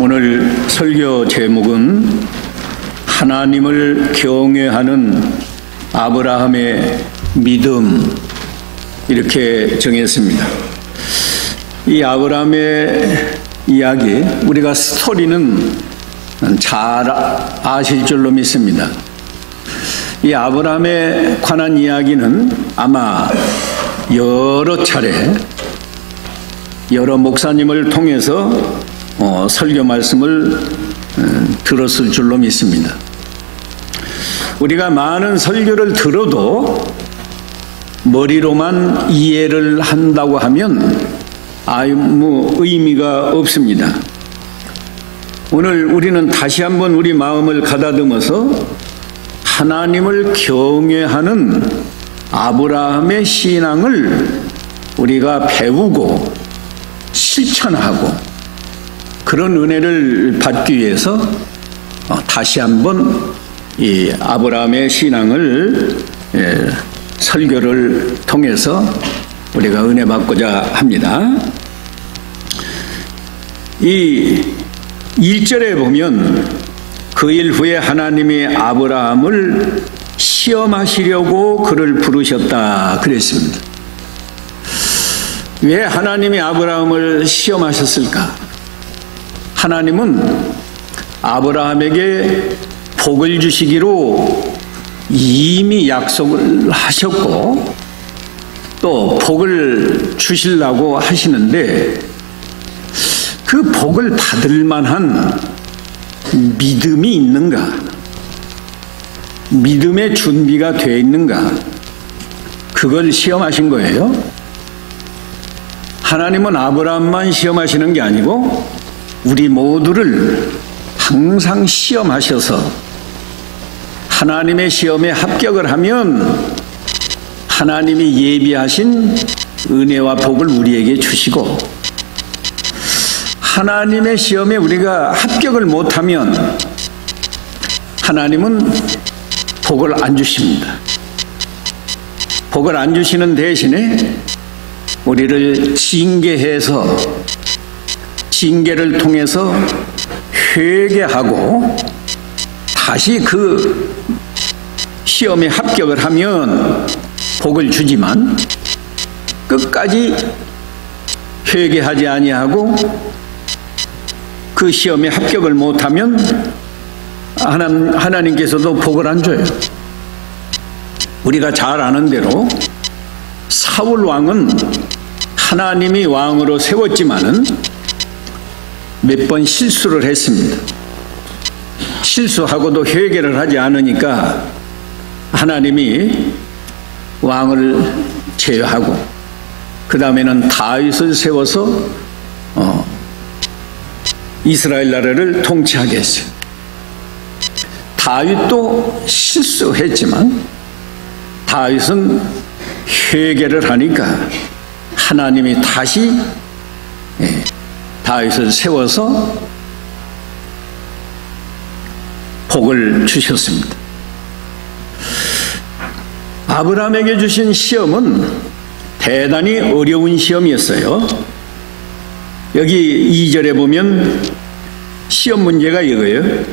오늘 설교 제목은 하나님을 경외하는 아브라함의 믿음, 이렇게 정했습니다. 이 아브라함의 이야기, 우리가 스토리는 잘 아실 줄로 믿습니다. 이 아브라함에 관한 이야기는 아마 여러 차례 여러 목사님을 통해서 설교 말씀을 들었을 줄로 믿습니다. 우리가 많은 설교를 들어도 머리로만 이해를 한다고 하면 아무 의미가 없습니다. 오늘 우리는 다시 한번 우리 마음을 가다듬어서 하나님을 경외하는 아브라함의 신앙을 우리가 배우고 실천하고 그런 은혜를 받기 위해서 다시 한번 이 아브라함의 신앙을 설교를 통해서 우리가 은혜 받고자 합니다. 이 1절에 보면 그 일 후에 하나님이 아브라함을 시험하시려고 그를 부르셨다 그랬습니다. 왜 하나님이 아브라함을 시험하셨을까? 하나님은 아브라함에게 복을 주시기로 이미 약속을 하셨고 또 복을 주시려고 하시는데 그 복을 받을 만한 믿음이 있는가? 믿음의 준비가 되어 있는가? 그걸 시험하신 거예요. 하나님은 아브라함만 시험하시는 게 아니고 우리 모두를 항상 시험하셔서 하나님의 시험에 합격을 하면 하나님이 예비하신 은혜와 복을 우리에게 주시고 하나님의 시험에 우리가 합격을 못하면 하나님은 복을 안 주십니다. 복을 안 주시는 대신에 우리를 징계해서 징계를 통해서 회개하고 다시 그 시험에 합격을 하면 복을 주지만 끝까지 회개하지 아니하고 그 시험에 합격을 못하면 하나님께서도 복을 안 줘요. 우리가 잘 아는 대로 사울 왕은 하나님이 왕으로 세웠지만은 몇 번 실수를 했습니다. 실수하고도 회개를 하지 않으니까 하나님이 왕을 제어하고 그 다음에는 다윗을 세워서 이스라엘 나라를 통치하게 했어요. 다윗도 실수했지만 다윗은 회개를 하니까 하나님이 다시 다윗을 세워서 복을 주셨습니다. 아브라함에게 주신 시험은 대단히 어려운 시험이었어요. 여기 2절에 보면 시험 문제가 이거예요.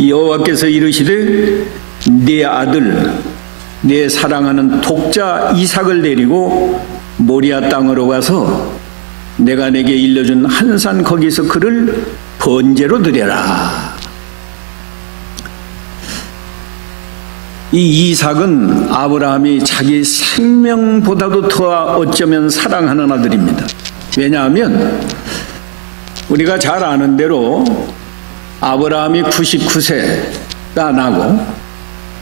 여호와께서 이르시되 네 아들 내 사랑하는 독자 이삭을 데리고 모리아 땅으로 가서 내가 내게 일러준 한 산 거기서 그를 번제로 드려라. 이 이삭은 아브라함이 자기 생명보다도 더 어쩌면 사랑하는 아들입니다. 왜냐하면 우리가 잘 아는 대로 아브라함이 99세가 나고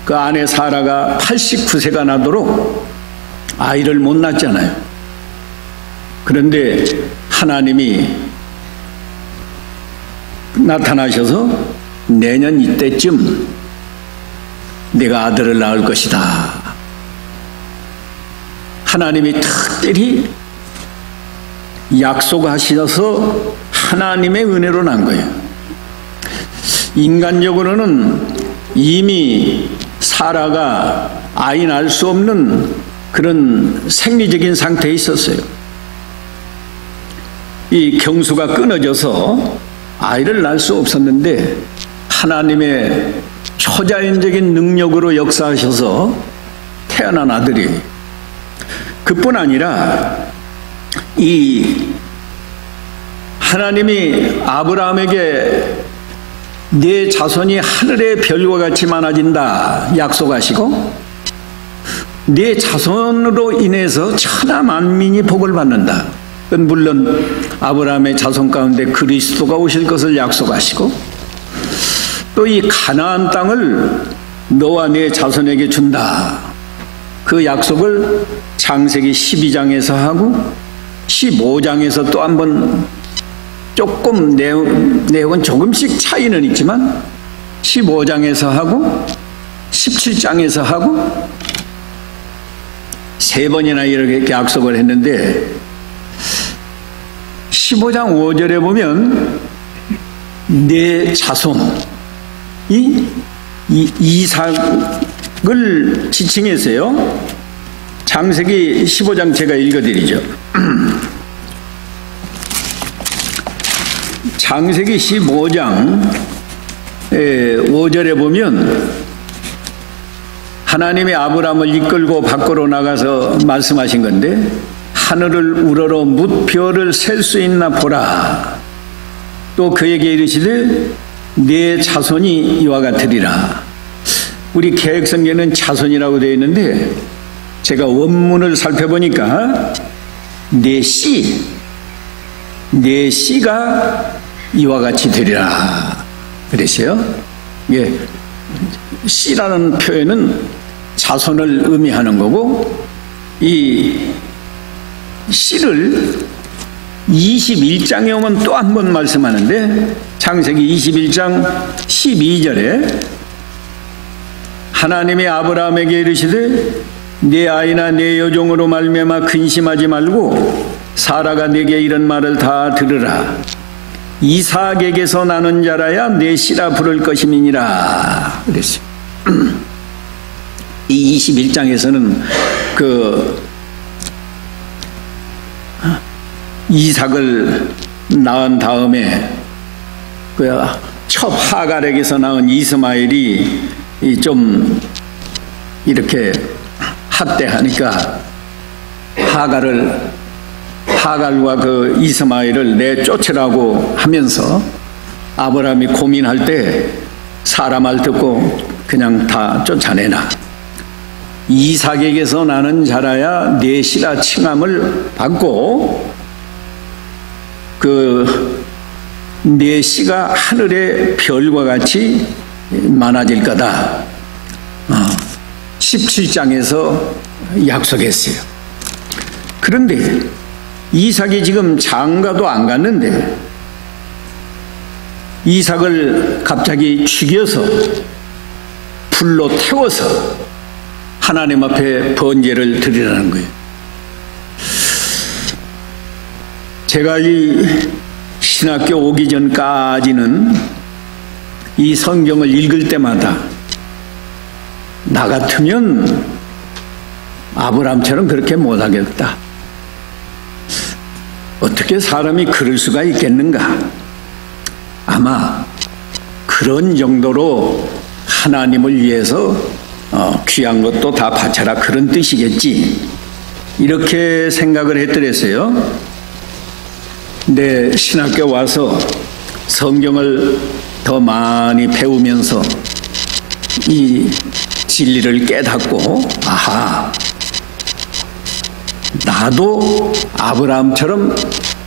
그 아내 사라가 89세가 나도록 아이를 못 낳았잖아요. 그런데 하나님이 나타나셔서 내년 이때쯤 네가 아들을 낳을 것이다. 하나님이 특별히 약속하셔서 하나님의 은혜로 난 거예요. 인간적으로는 이미 사라가 아이 낳을 수 없는 그런 생리적인 상태에 있었어요. 이 경수가 끊어져서 아이를 낳을 수 없었는데 하나님의 초자연적인 능력으로 역사하셔서 태어난 아들이, 그뿐 아니라 이 하나님이 아브라함에게 네 자손이 하늘의 별과 같이 많아진다 약속하시고 네 자손으로 인해서 천하 만민이 복을 받는다. 물론 아브라함의 자손 가운데 그리스도가 오실 것을 약속하시고 또 이 가나안 땅을 너와 네 자손에게 준다. 그 약속을 창세기 12장에서 하고 15장에서 또 한번 조금 내용은 조금씩 차이는 있지만 15장에서 하고 17장에서 하고 세 번이나 이렇게 약속을 했는데 15장 5절에 보면 내 자손 이삭을 지칭해서요. 창세기 15장 제가 읽어드리죠. 창세기 15장 5절에 보면 하나님이 아브라함을 이끌고 밖으로 나가서 말씀하신 건데 하늘을 우러러 뭇별을 셀 수 있나 보라. 또 그에게 이르시되 네 자손이 이와 같으리라. 우리 개혁성경에는 자손이라고 되어 있는데 제가 원문을 살펴보니까 네 씨가 이와 같이 되리라 그랬어요. 예, 씨라는 표현은 자손을 의미하는 거고 이 씨를 21장에 오면 또 한 번 말씀하는데 창세기 21장 12절에 하나님이 아브라함에게 이르시되 네 아이나 네 여종으로 말미암아 근심하지 말고 사라가 네게 이런 말을 다 들으라. 이삭에게서 나는 자라야 내 씨라 부를 것임이니라 그랬어요. 이 21장에서는 그 이삭을 낳은 다음에 그 첫 하갈에게서 낳은 이스마엘이 좀 이렇게 학대하니까 하갈과 그 이스마엘을 내쫓으라고 하면서 아브라함이 고민할 때 사라 말 듣고 그냥 다 쫓아내나. 이삭에게서 나는 자라야 내 씨라 칭함을 받고 그 내 씨가 하늘의 별과 같이 많아질 거다. 17장에서 약속했어요. 그런데 이삭이 지금 장가도 안 갔는데 이삭을 갑자기 죽여서 불로 태워서 하나님 앞에 번제를 드리라는 거예요. 제가 이 신학교 오기 전까지는 이 성경을 읽을 때마다 나 같으면 아브라함처럼 그렇게 못하겠다. 어떻게 사람이 그럴 수가 있겠는가? 아마 그런 정도로 하나님을 위해서 귀한 것도 다 바쳐라 그런 뜻이겠지. 이렇게 생각을 했더랬어요. 근데 신학교 와서 성경을 더 많이 배우면서 이 진리를 깨닫고 아하, 나도 아브라함처럼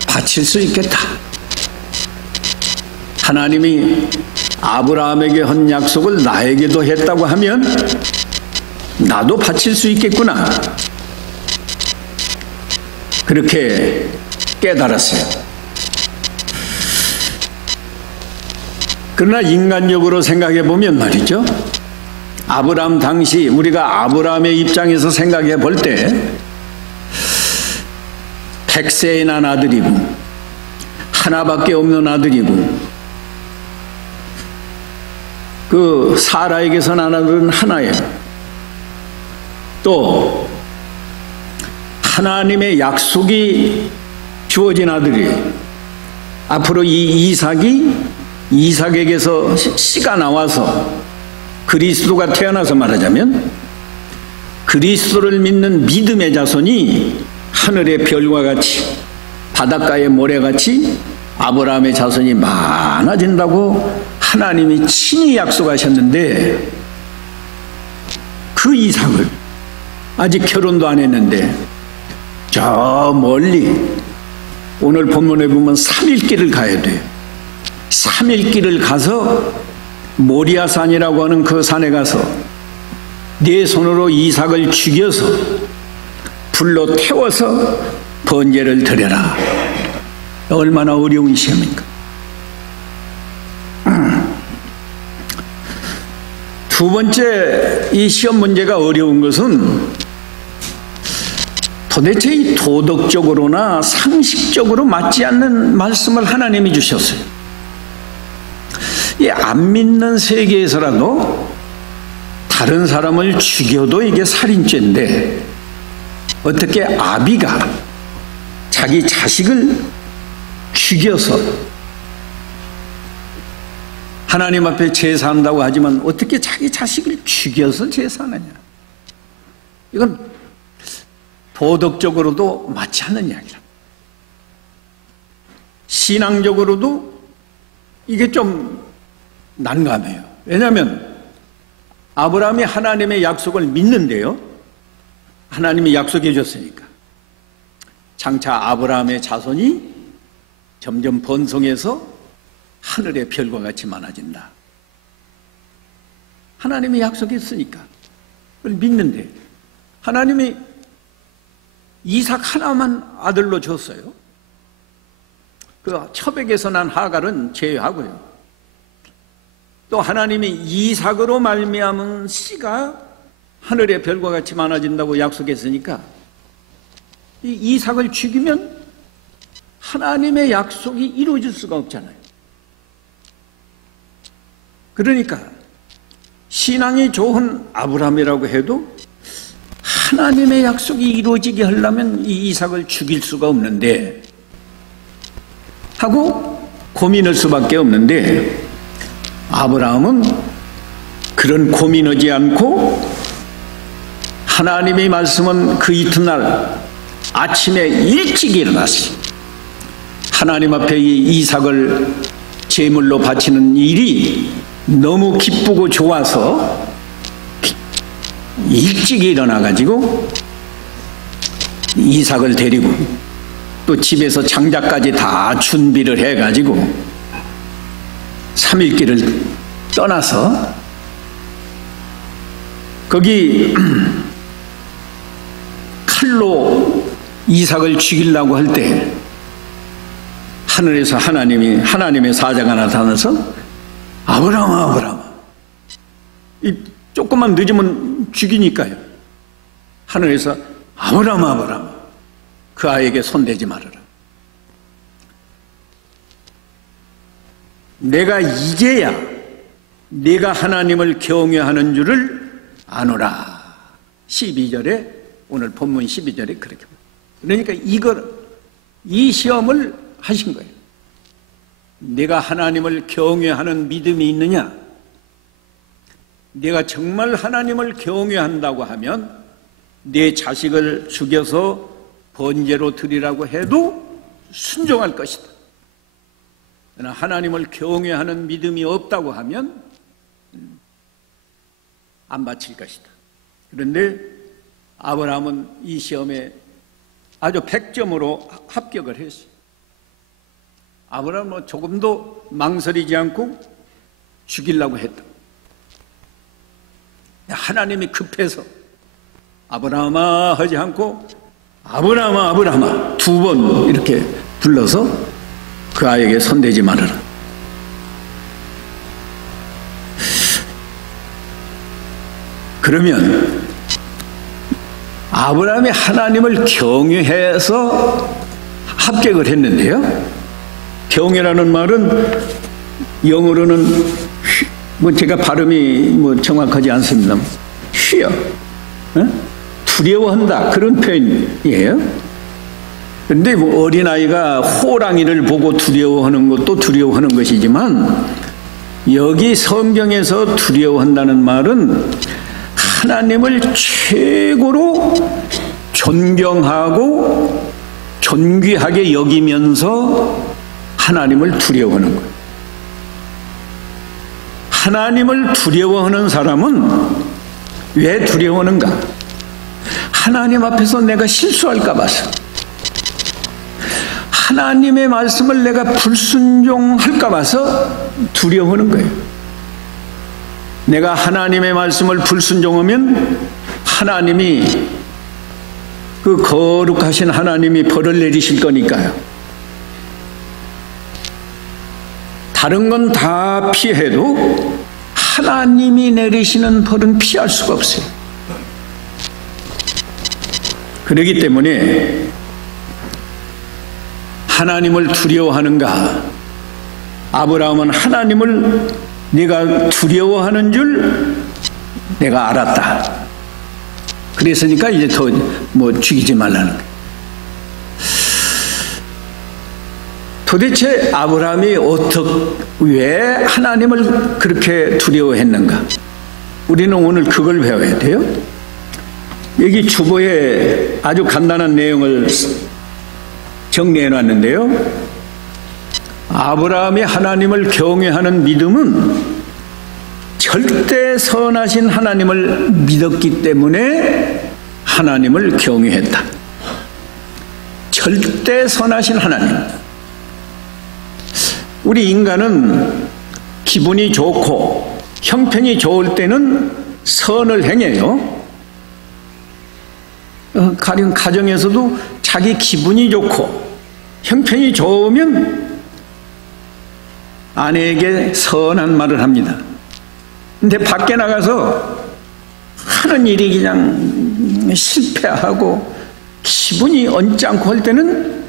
바칠 수 있겠다. 하나님이 아브라함에게 한 약속을 나에게도 했다고 하면 나도 바칠 수 있겠구나. 그렇게 깨달았어요. 그러나 인간적으로 생각해 보면 말이죠. 아브라함 당시 우리가 아브라함의 입장에서 생각해 볼 때 100세에 난 아들이고 하나밖에 없는 아들이고 그 사라에게서 난 아들은 하나예요. 또 하나님의 약속이 주어진 아들이에요. 앞으로 이 이삭에게서 씨가 나와서 그리스도가 태어나서 말하자면 그리스도를 믿는 믿음의 자손이 하늘의 별과 같이 바닷가의 모래같이 아브라함의 자손이 많아진다고 하나님이 친히 약속하셨는데, 그 이삭을 아직 결혼도 안 했는데 저 멀리 오늘 본문에 보면 3일 길을 가야 돼요. 3일 길을 가서 모리아산이라고 하는 그 산에 가서 네 손으로 이삭을 죽여서 불로 태워서 번제를 드려라. 얼마나 어려운 시험입니까? 두 번째, 이 시험 문제가 어려운 것은 도대체 이 도덕적으로나 상식적으로 맞지 않는 말씀을 하나님이 주셨어요. 이 안 믿는 세계에서라도 다른 사람을 죽여도 이게 살인죄인데, 어떻게 아비가 자기 자식을 죽여서 하나님 앞에 제사한다고 하지만 어떻게 자기 자식을 죽여서 제사하느냐? 이건 도덕적으로도 맞지 않는 이야기라. 신앙적으로도 이게 좀 난감해요. 왜냐하면 아브라함이 하나님의 약속을 믿는데요, 하나님이 약속해 줬으니까 장차 아브라함의 자손이 점점 번성해서 하늘의 별과 같이 많아진다. 하나님이 약속했으니까 그걸 믿는데, 하나님이 이삭 하나만 아들로 줬어요. 그 첩에게서 난 하갈은 제외하고요. 또 하나님이 이삭으로 말미암은 씨가 하늘의 별과 같이 많아진다고 약속했으니까 이 이삭을 죽이면 하나님의 약속이 이루어질 수가 없잖아요. 그러니까 신앙이 좋은 아브라함이라고 해도 하나님의 약속이 이루어지게 하려면 이 이삭을 죽일 수가 없는데 하고 고민할 수밖에 없는데, 아브라함은 그런 고민하지 않고 하나님의 말씀은 그 이튿날 아침에 일찍 일어나서 하나님 앞에 이 이삭을 제물로 바치는 일이 너무 기쁘고 좋아서 일찍 일어나가지고 이삭을 데리고 또 집에서 장작까지 다 준비를 해가지고 3일 길을 떠나서 거기 칼로 이삭을 죽이려고 할 때 하늘에서 하나님의 사자가 나타나서 아브라함아, 아브라함아, 이 조금만 늦으면 죽이니까요. 하늘에서 아브라함아, 아브라함아, 그 아이에게 손대지 말아라. 내가 이제야 내가 하나님을 경외하는 줄을 아노라. 12절에, 오늘 본문 12절에 그렇게. 그러니까 이 시험을 하신 거예요. 내가 하나님을 경외하는 믿음이 있느냐? 내가 정말 하나님을 경외한다고 하면 내 자식을 죽여서 번제로 드리라고 해도 순종할 것이다. 그러나 하나님을 경외하는 믿음이 없다고 하면 안 바칠 것이다. 그런데 아브라함은 이 시험에 아주 100점으로 합격을 했어요. 아브라함은 조금도 망설이지 않고 죽이려고 했다. 하나님이 급해서 아브라함아 하지 않고 아브라함아, 아브라함아 2번 이렇게 불러서 그 아이에게 손대지 말아라. 그러면 아브라함이 하나님을 경외해서 합격을 했는데요, 경외라는 말은 영어로는 제가 발음이 정확하지 않습니다. fear, 두려워한다, 그런 표현이에요. 그런데 어린아이가 호랑이를 보고 두려워하는 것도 두려워하는 것이지만 여기 성경에서 두려워한다는 말은 하나님을 최고로 존경하고 존귀하게 여기면서 하나님을 두려워하는 거예요. 하나님을 두려워하는 사람은 왜 두려워하는가? 하나님 앞에서 내가 실수할까 봐서, 하나님의 말씀을 내가 불순종할까 봐서 두려워하는 거예요. 내가 하나님의 말씀을 불순종하면 하나님이, 그 거룩하신 하나님이 벌을 내리실 거니까요. 다른 건 다 피해도 하나님이 내리시는 벌은 피할 수가 없어요. 그렇기 때문에 하나님을 두려워하는가? 아브라함은 하나님을 내가 두려워하는 줄 내가 알았다. 그랬으니까 이제 더 죽이지 말라는 거예요. 도대체 아브라함이 왜 하나님을 그렇게 두려워했는가? 우리는 오늘 그걸 배워야 돼요. 여기 주보에 아주 간단한 내용을 정리해 놨는데요. 아브라함이 하나님을 경외하는 믿음은 절대 선하신 하나님을 믿었기 때문에 하나님을 경외했다. 절대 선하신 하나님. 우리 인간은 기분이 좋고 형편이 좋을 때는 선을 행해요. 가령 가정에서도 자기 기분이 좋고 형편이 좋으면 아내에게 선한 말을 합니다. 근데 밖에 나가서 하는 일이 그냥 실패하고 기분이 언짢고 할 때는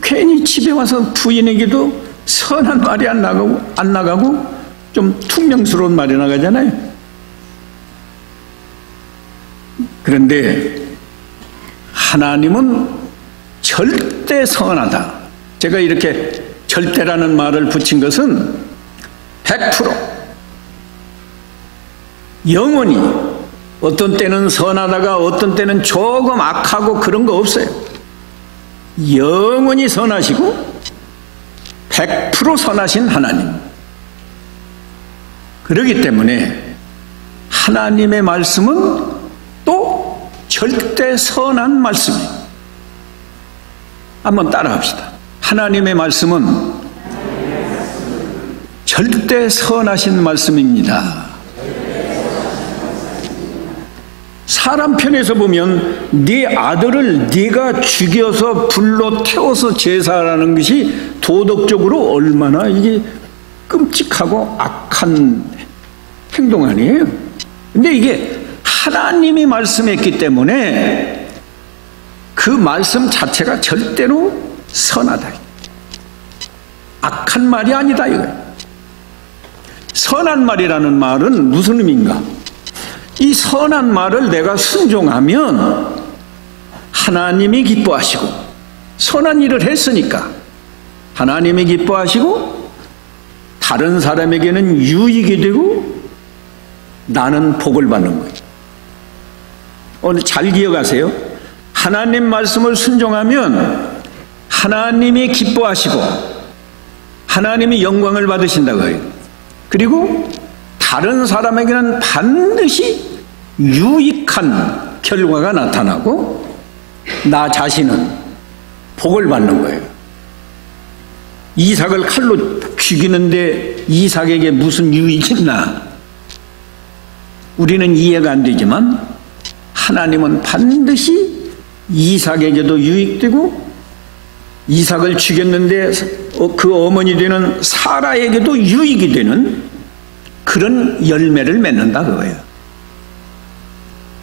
괜히 집에 와서 부인에게도 선한 말이 안 나가고 좀 퉁명스러운 말이 나가잖아요. 그런데 하나님은 절대 선하다. 제가 이렇게 절대라는 말을 붙인 것은 100% 영원히, 어떤 때는 선하다가 어떤 때는 조금 악하고 그런 거 없어요. 영원히 선하시고 100% 선하신 하나님. 그렇기 때문에 하나님의 말씀은 또 절대 선한 말씀이에요. 한번 따라합시다. 하나님의 말씀은 절대 선하신 말씀입니다. 사람 편에서 보면 네 아들을 네가 죽여서 불로 태워서 제사하라는 것이 도덕적으로 얼마나 이게 끔찍하고 악한 행동 아니에요? 근데 이게 하나님이 말씀했기 때문에 그 말씀 자체가 절대로 선하다. 악한 말이 아니다 이거예요. 선한 말이라는 말은 무슨 의미인가? 이 선한 말을 내가 순종하면 하나님이 기뻐하시고, 선한 일을 했으니까 하나님이 기뻐하시고 다른 사람에게는 유익이 되고 나는 복을 받는 거예요. 오늘 잘 기억하세요. 하나님 말씀을 순종하면 하나님이 기뻐하시고 하나님이 영광을 받으신다고 해요. 그리고 다른 사람에게는 반드시 유익한 결과가 나타나고 나 자신은 복을 받는 거예요. 이삭을 칼로 죽이는데 이삭에게 무슨 유익이 있나? 우리는 이해가 안 되지만 하나님은 반드시 이삭에게도 유익되고 이삭을 죽였는데 그 어머니 되는 사라에게도 유익이 되는 그런 열매를 맺는다 그거예요.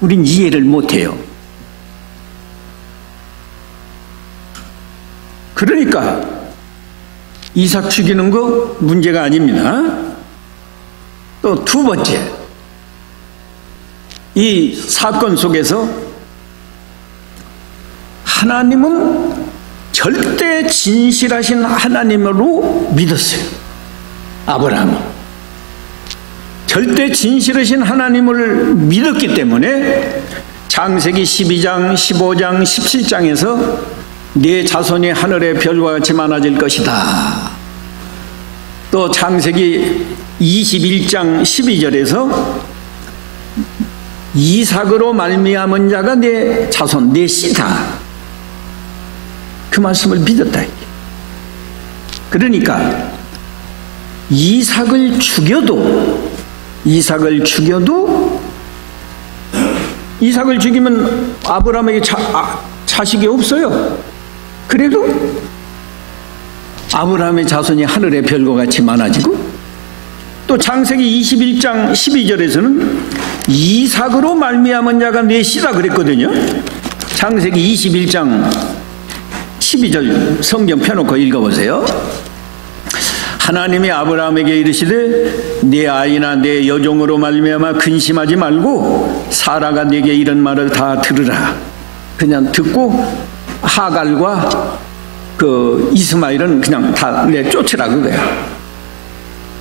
우린 이해를 못해요. 그러니까 이삭 죽이는 거 문제가 아닙니다. 또 두 번째, 이 사건 속에서 하나님은 절대 진실하신 하나님으로 믿었어요. 아브라함은 절대 진실하신 하나님을 믿었기 때문에 창세기 12장, 15장, 17장에서 네 자손이 하늘의 별과 같이 많아질 것이다. 또 창세기 21장 12절에서 이삭으로 말미암은 자가 내 자손, 내 씨다. 그 말씀을 믿었다. 그러니까 이삭을 죽여도 이삭을 죽이면 아브라함에게 자식이 없어요. 그래도 아브라함의 자손이 하늘의 별과 같이 많아지고, 또 창세기 21장 12절에서는 이삭으로 말미암은 자가 내 씨다 그랬거든요. 창세기 21장 12절 성경 펴놓고 읽어보세요. 하나님이 아브라함에게 이르시되 네 아이나 내 여종으로 말미암아 근심하지 말고 사라가 네게 이런 말을 다 들으라. 그냥 듣고 하갈과 그 이스마엘은 그냥 다 쫓으라 그거야.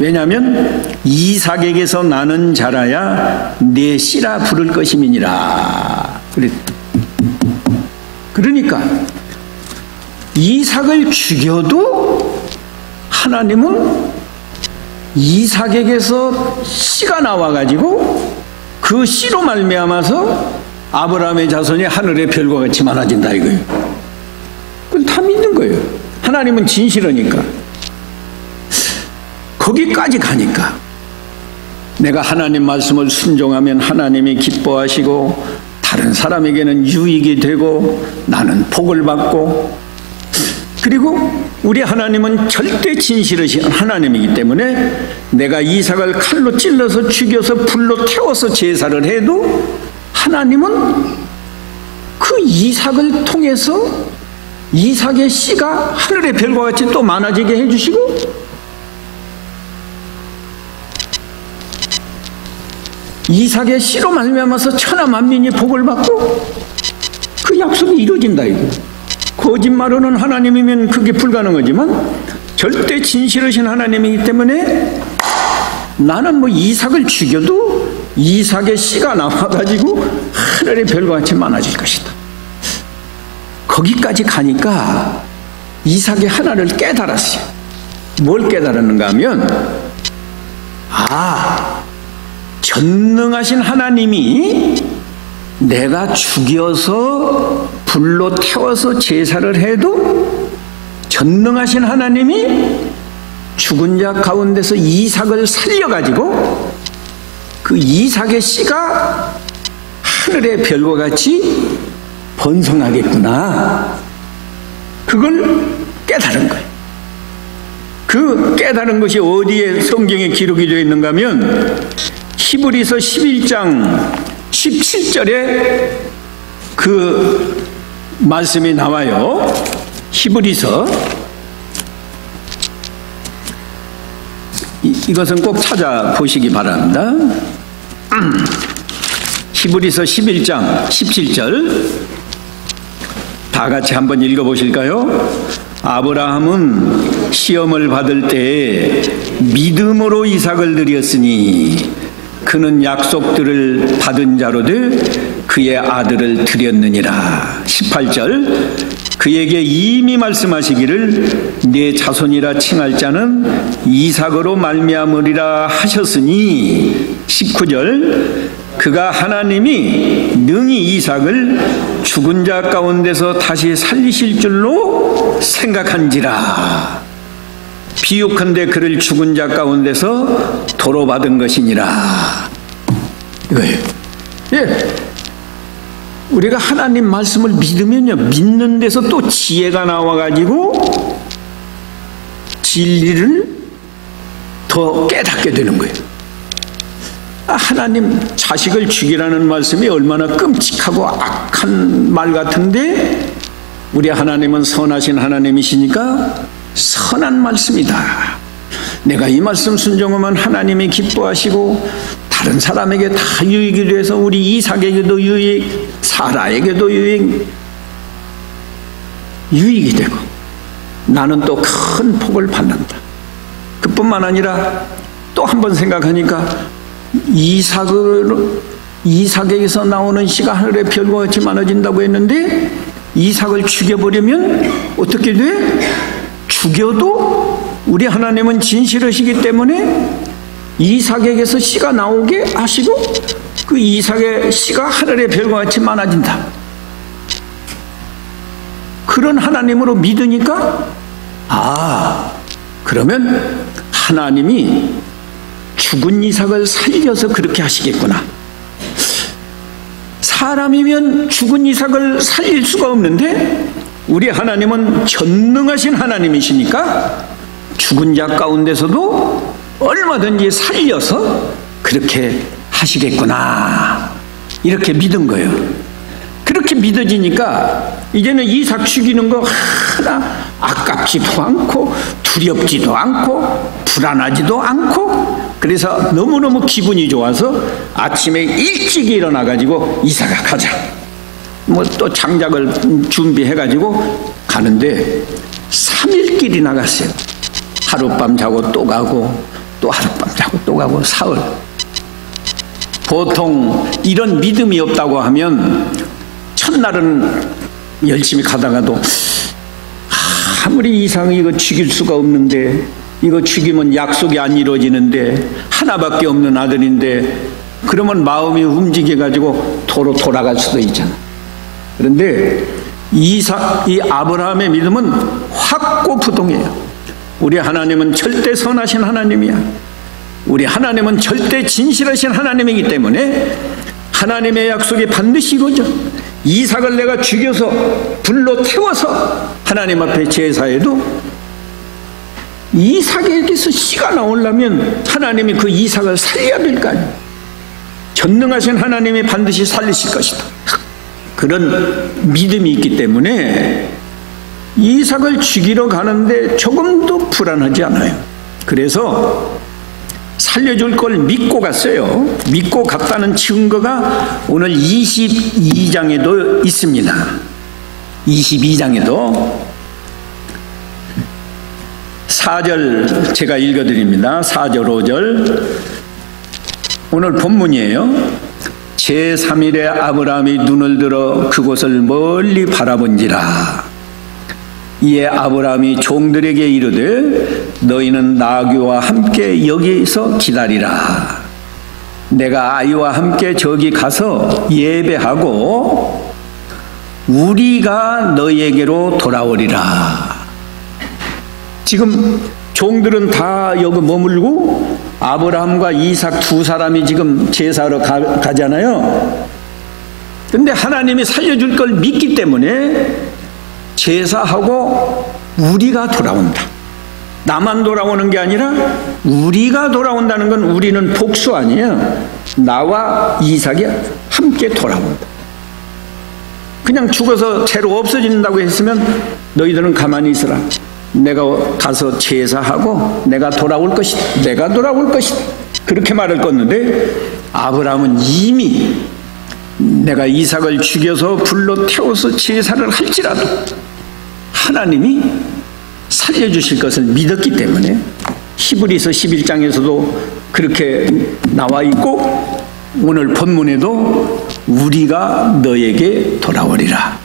왜냐하면 이삭에게서 나는 자라야 내 씨라 부를 것임이니라. 그러니까 이삭을 죽여도 하나님은 이삭에게서 씨가 나와가지고 그 씨로 말미암아서 아브라함의 자손이 하늘의 별과 같이 많아진다 이거예요. 그건 다 믿는 거예요. 하나님은 진실하니까. 거기까지 가니까 내가 하나님 말씀을 순종하면 하나님이 기뻐하시고 다른 사람에게는 유익이 되고 나는 복을 받고, 그리고 우리 하나님은 절대 진실하신 하나님이기 때문에 내가 이삭을 칼로 찔러서 죽여서 불로 태워서 제사를 해도 하나님은 그 이삭을 통해서 이삭의 씨가 하늘의 별과 같이 또 많아지게 해주시고, 이삭의 씨로 말미암아서 천하 만민이 복을 받고 그 약속이 이루어진다 이거. 거짓말하는 하나님이면 그게 불가능하지만 절대 진실하신 하나님이기 때문에 나는 뭐 이삭을 죽여도 이삭의 씨가 나와가지고 하늘의 별과 같이 많아질 것이다. 거기까지 가니까 이삭의 하나를 깨달았어요. 뭘 깨달았는가 하면, 전능하신 하나님이 내가 죽여서 불로 태워서 제사를 해도 전능하신 하나님이 죽은 자 가운데서 이삭을 살려가지고 그 이삭의 씨가 하늘의 별과 같이 번성하겠구나. 그걸 깨달은 거예요. 그 깨달은 것이 어디에 성경에 기록이 되어 있는가 하면 히브리서 11장 17절에 그 말씀이 나와요. 히브리서 이것은 꼭 찾아보시기 바랍니다. 히브리서 11장 17절 다 같이 한번 읽어보실까요? 아브라함은 시험을 받을 때에 믿음으로 이삭을 드렸으니 그는 약속들을 받은 자로 돼 그의 아들을 드렸느니라. 18절 그에게 이미 말씀하시기를 내 자손이라 칭할 자는 이삭으로 말미암으리라 하셨으니 19절 그가 하나님이 능히 이삭을 죽은 자 가운데서 다시 살리실 줄로 생각한지라. 비유컨대 그를 죽은 자 가운데서 도로 받은 것이니라. 이거예요. 예. 우리가 하나님 말씀을 믿으면요, 믿는 데서 또 지혜가 나와가지고 진리를 더 깨닫게 되는 거예요. 하나님 자식을 죽이라는 말씀이 얼마나 끔찍하고 악한 말 같은데 우리 하나님은 선하신 하나님이시니까 선한 말씀이다. 내가 이 말씀 순종하면 하나님이 기뻐하시고 다른 사람에게 다 유익이 돼서 우리 이삭에게도 유익, 사라에게도 유익, 유익이 되고 나는 또 큰 복을 받는다. 그뿐만 아니라 또 한 번 생각하니까 이삭에게서 나오는 씨가 하늘의 별과 같이 많아진다고 했는데 이삭을 죽여버리면 어떻게 돼? 죽여도 우리 하나님은 진실하시기 때문에 이삭에게서 씨가 나오게 하시고 그 이삭의 씨가 하늘의 별과 같이 많아진다. 그런 하나님으로 믿으니까 그러면 하나님이 죽은 이삭을 살려서 그렇게 하시겠구나. 사람이면 죽은 이삭을 살릴 수가 없는데 우리 하나님은 전능하신 하나님이시니까 죽은 자 가운데서도 얼마든지 살려서 그렇게 하시겠구나. 이렇게 믿은 거예요. 그렇게 믿어지니까 이제는 이삭 죽이는 거 하나 아깝지도 않고 두렵지도 않고 불안하지도 않고 그래서 너무너무 기분이 좋아서 아침에 일찍 일어나가지고 이삭아 가자. 뭐 또 장작을 준비해가지고 가는데 3일길이 나갔어요. 하룻밤 자고 또 가고 또 하룻밤 자고 또 가고 사흘. 보통 이런 믿음이 없다고 하면 첫날은 열심히 가다가도 아무리 이삭 이거 죽일 수가 없는데 이거 죽이면 약속이 안 이루어지는데 하나밖에 없는 아들인데 그러면 마음이 움직여가지고 도로 돌아갈 수도 있잖아. 그런데 이 아브라함의 믿음은 확고부동해요. 우리 하나님은 절대 선하신 하나님이야. 우리 하나님은 절대 진실하신 하나님이기 때문에 하나님의 약속이 반드시 이루어져. 이삭을 내가 죽여서 불로 태워서 하나님 앞에 제사해도 이삭에게서 씨가 나오려면 하나님이 그 이삭을 살려야 될 거 아니에요. 전능하신 하나님이 반드시 살리실 것이다. 그런 믿음이 있기 때문에 이삭을 죽이러 가는데 조금도 불안하지 않아요. 그래서 살려줄 걸 믿고 갔어요. 믿고 갔다는 증거가 오늘 22장에도 있습니다. 22장에도 4절 제가 읽어드립니다. 4절 5절 오늘 본문이에요. 제3일에 아브라함이 눈을 들어 그곳을 멀리 바라본지라. 이에 아브라함이 종들에게 이르되 너희는 나귀와 함께 여기서 기다리라. 내가 아이와 함께 저기 가서 예배하고 우리가 너희에게로 돌아오리라. 지금 종들은 다 여기 머물고 아브라함과 이삭 두 사람이 지금 제사하러 가잖아요. 근데 하나님이 살려줄 걸 믿기 때문에 제사하고 우리가 돌아온다. 나만 돌아오는 게 아니라 우리가 돌아온다는 건 우리는 복수 아니에요. 나와 이삭이 함께 돌아온다. 그냥 죽어서 채로 없어진다고 했으면 너희들은 가만히 있으라. 내가 가서 제사하고 내가 돌아올 것이다. 내가 돌아올 것이다. 그렇게 말을 껐는데 아브라함은 이미 내가 이삭을 죽여서 불로 태워서 제사를 할지라도 하나님이 살려주실 것을 믿었기 때문에 히브리서 11장에서도 그렇게 나와 있고 오늘 본문에도 우리가 너에게 돌아오리라.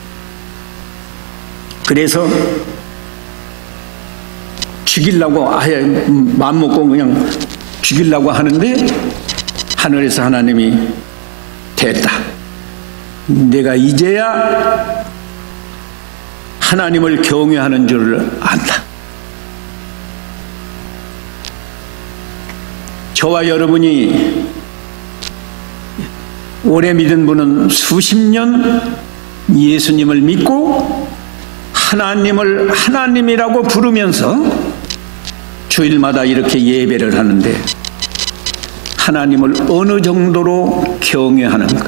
그래서 죽이려고 아예 마음먹고 그냥 죽이려고 하는데 하늘에서 하나님이 됐다. 내가 이제야 하나님을 경외하는 줄을 안다. 저와 여러분이 오래 믿은 분은 수십 년 예수님을 믿고 하나님을 하나님이라고 부르면서 주일마다 이렇게 예배를 하는데 하나님을 어느 정도로 경외하는가?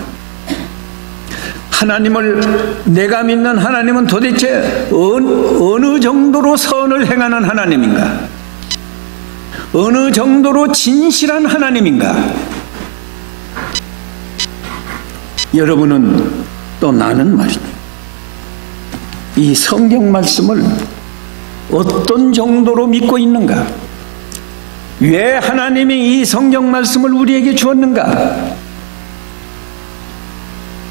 하나님을 내가 믿는 하나님은 도대체 어느 정도로 선을 행하는 하나님인가? 어느 정도로 진실한 하나님인가? 여러분은 또 나는 말이죠. 이 성경 말씀을 어떤 정도로 믿고 있는가? 왜 하나님이 이 성경 말씀을 우리에게 주었는가?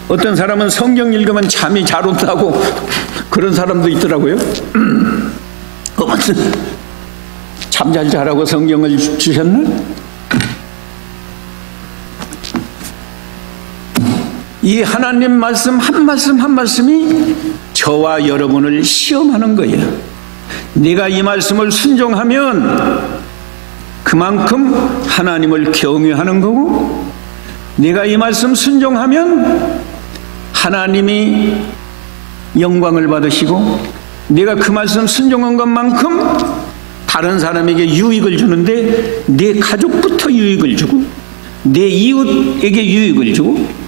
어떤 사람은 성경 읽으면 잠이 잘 온다고 그런 사람도 있더라고요. 잠 잘 자라고 성경을 주셨나? 이 하나님 말씀 한 말씀 한 말씀이 저와 여러분을 시험하는 거예요. 네가 이 말씀을 순종하면 그만큼 하나님을 경외하는 거고, 네가 이 말씀 순종하면 하나님이 영광을 받으시고, 네가 그 말씀 순종한 것만큼 다른 사람에게 유익을 주는데 네 가족부터 유익을 주고 내 이웃에게 유익을 주고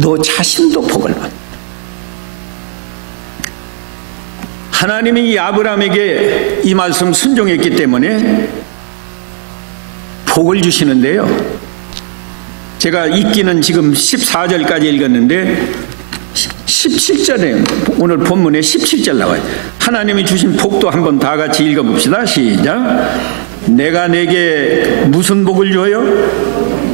너 자신도 복을 받는다. 하나님이 이 아브라함에게 이 말씀 순종했기 때문에 복을 주시는데요. 제가 읽기는 지금 14절까지 읽었는데 17절에 오늘 본문에 17절 나와요. 하나님이 주신 복도 한번 다 같이 읽어봅시다. 시작. 내가 내게 무슨 복을 줘요?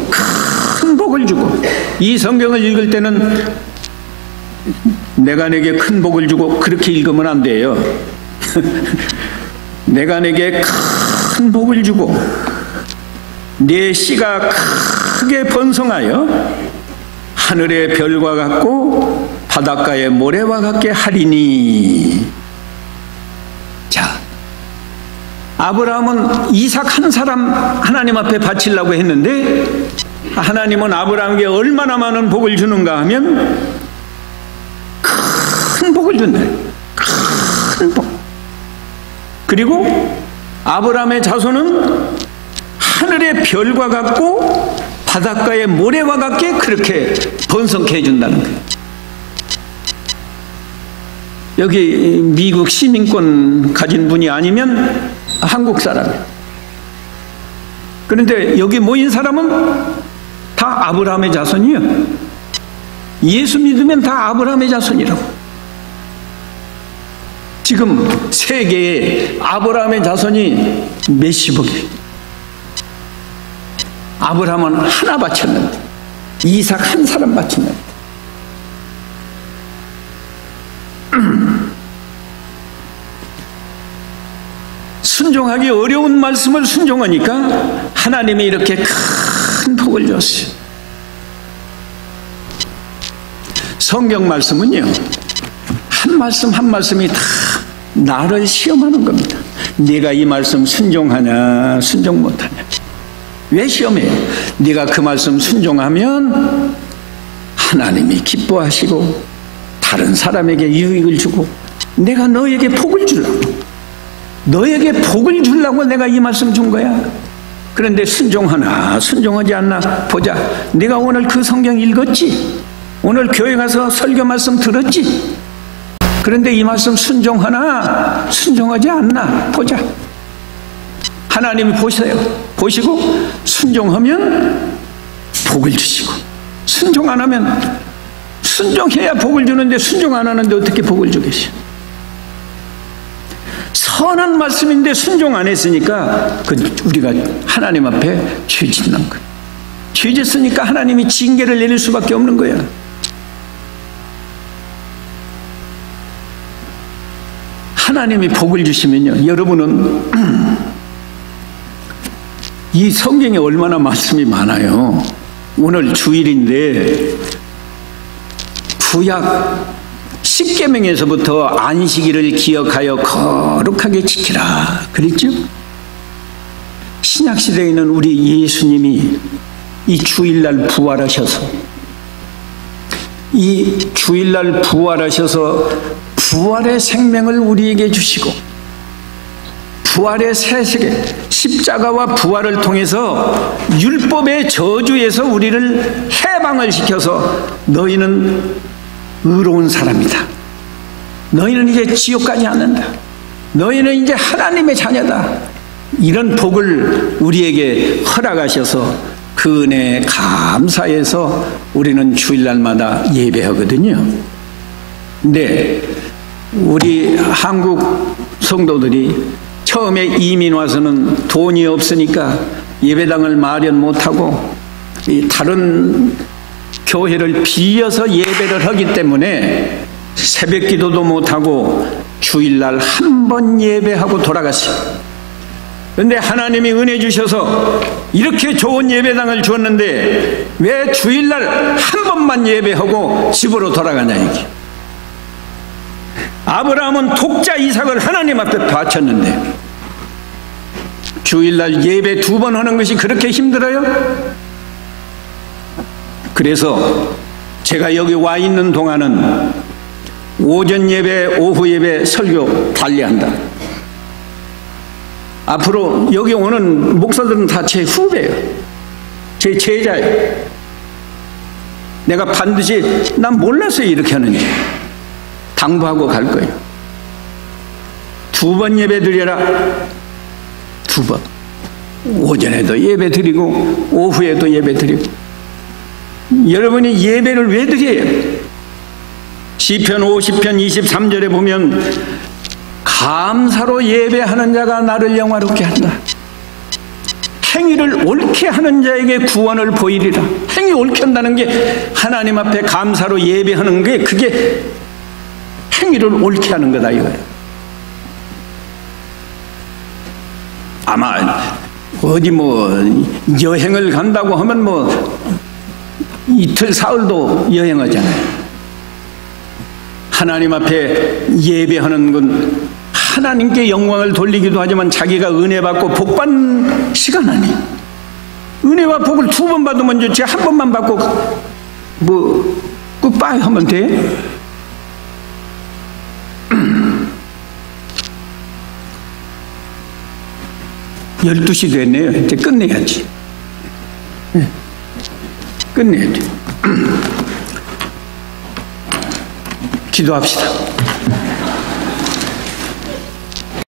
큰 복을 주고. 이 성경을 읽을 때는 내가 내게 큰 복을 주고 그렇게 읽으면 안 돼요. 내가 내게 큰 복을 주고 내 씨가 크게 번성하여 하늘의 별과 같고 바닷가의 모래와 같게 하리니. 자, 아브라함은 이삭 한 사람 하나님 앞에 바치려고 했는데 하나님은 아브라함에게 얼마나 많은 복을 주는가 하면 큰 복을 준다. 큰 복. 그리고 아브라함의 자손은 하늘의 별과 같고 바닷가의 모래와 같게 그렇게 번성케 해준다는 거예요. 여기 미국 시민권 가진 분이 아니면 한국 사람이에요. 그런데 여기 모인 사람은 다 아브라함의 자손이에요. 예수 믿으면 다 아브라함의 자손이라고. 지금 세계에 아브라함의 자손이 몇십억이에요. 아브라함은 하나 바쳤는데 이삭 한 사람 바쳤는데 순종하기 어려운 말씀을 순종하니까 하나님이 이렇게 큰 복을 줬어요. 성경 말씀은요, 한 말씀 한 말씀이 다 나를 시험하는 겁니다. 네가 이 말씀 순종하냐 순종 못하냐. 왜 시험해요? 네가 그 말씀 순종하면 하나님이 기뻐하시고 다른 사람에게 유익을 주고 내가 너에게 복을 주려고, 너에게 복을 주려고 내가 이 말씀 준 거야. 그런데 순종하나 순종하지 않나 보자. 네가 오늘 그 성경 읽었지? 오늘 교회 가서 설교 말씀 들었지? 그런데 이 말씀 순종하나 순종하지 않나 보자. 하나님이 보세요. 보시고 순종하면 복을 주시고, 순종 안 하면, 순종해야 복을 주는데 순종 안 하는데 어떻게 복을 주겠어요? 선한 말씀인데 순종 안 했으니까 우리가 하나님 앞에 죄 짓는 거예요. 죄 짓으니까 하나님이 징계를 내릴 수밖에 없는 거야. 하나님이 복을 주시면요, 여러분은 이 성경에 얼마나 말씀이 많아요. 오늘 주일인데 구약 10계명에서부터 안식일을 기억하여 거룩하게 지키라 그랬죠? 신약시대에는 우리 예수님이 이 주일날 부활하셔서 부활의 생명을 우리에게 주시고 부활의 새 세계, 십자가와 부활을 통해서 율법의 저주에서 우리를 해방을 시켜서 너희는 의로운 사람이다. 너희는 이제 지옥 가지 않는다. 너희는 이제 하나님의 자녀다. 이런 복을 우리에게 허락하셔서 그 은혜에 감사해서 우리는 주일날마다 예배하거든요. 근데 우리 한국 성도들이 처음에 이민 와서는 돈이 없으니까 예배당을 마련 못하고 이 다른 교회를 빌려서 예배를 하기 때문에 새벽 기도도 못하고 주일날 한 번 예배하고 돌아갔어요. 그런데 하나님이 은혜 주셔서 이렇게 좋은 예배당을 주었는데 왜 주일날 한 번만 예배하고 집으로 돌아가냐 이게. 아브라함은 독자 이삭을 하나님 앞에 바쳤는데 주일날 예배 2번 하는 것이 그렇게 힘들어요? 그래서 제가 여기 와 있는 동안은 오전 예배, 오후 예배 설교 달리한다. 앞으로 여기 오는 목사들은 다 제 후배예요. 제 제자예요. 내가 반드시 난 몰라서 이렇게 하는지 당부하고 갈 거예요. 2번 예배 드려라. 2번. 오전에도 예배 드리고 오후에도 예배 드리고. 여러분이 예배를 왜 드려요? 시편 50편 23절에 보면 감사로 예배하는 자가 나를 영화롭게 한다. 행위를 옳게 하는 자에게 구원을 보이리라. 행위 옳게 한다는 게 하나님 앞에 감사로 예배하는 게 그게 행위를 옳게 하는 거다 이거예요. 아마 어디 여행을 간다고 하면 이틀 사흘도 여행하잖아요. 하나님 앞에 예배하는 건 하나님께 영광을 돌리기도 하지만 자기가 은혜 받고 복 받는 시간 아니에요. 은혜와 복을 2번 받으면 좋지 한 번만 받고 굿바이 하면 돼? 12시 됐네요. 이제 끝내야지. 끝내야 돼. 기도합시다.